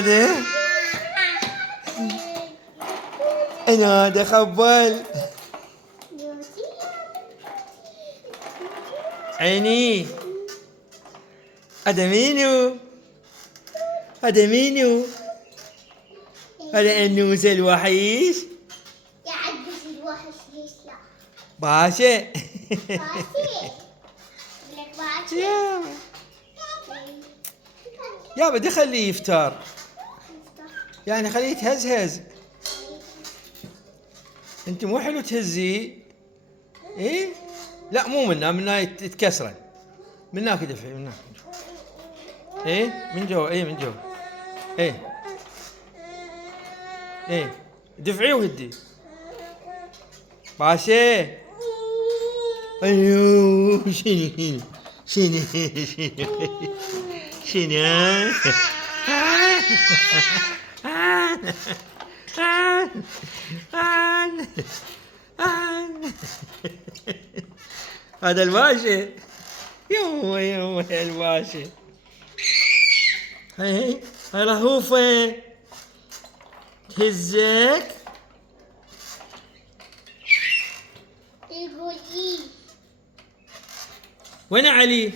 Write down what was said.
هذا انا هذا خبال عيني. هذا مينو؟ هذا مينو؟ هذا النوس الوحيش. يا عدس الوحش ليش لا؟ باشا باسي لك باسي يا بدي خليه يفتر، يعني خليه يتهزهز. انت مو حلو تهزيه. ايه لا مو منا يتكسرن. من هناك دفعي، من هناك. ايه من جوا، ايه من جوا. ايه ايه دفعيه وهدي. باشا ايوه شنو شنو شنو هذا الباشا. يوه يوه الباشا. هاي رهوفة تهزك. يقول إيه؟ وين علي؟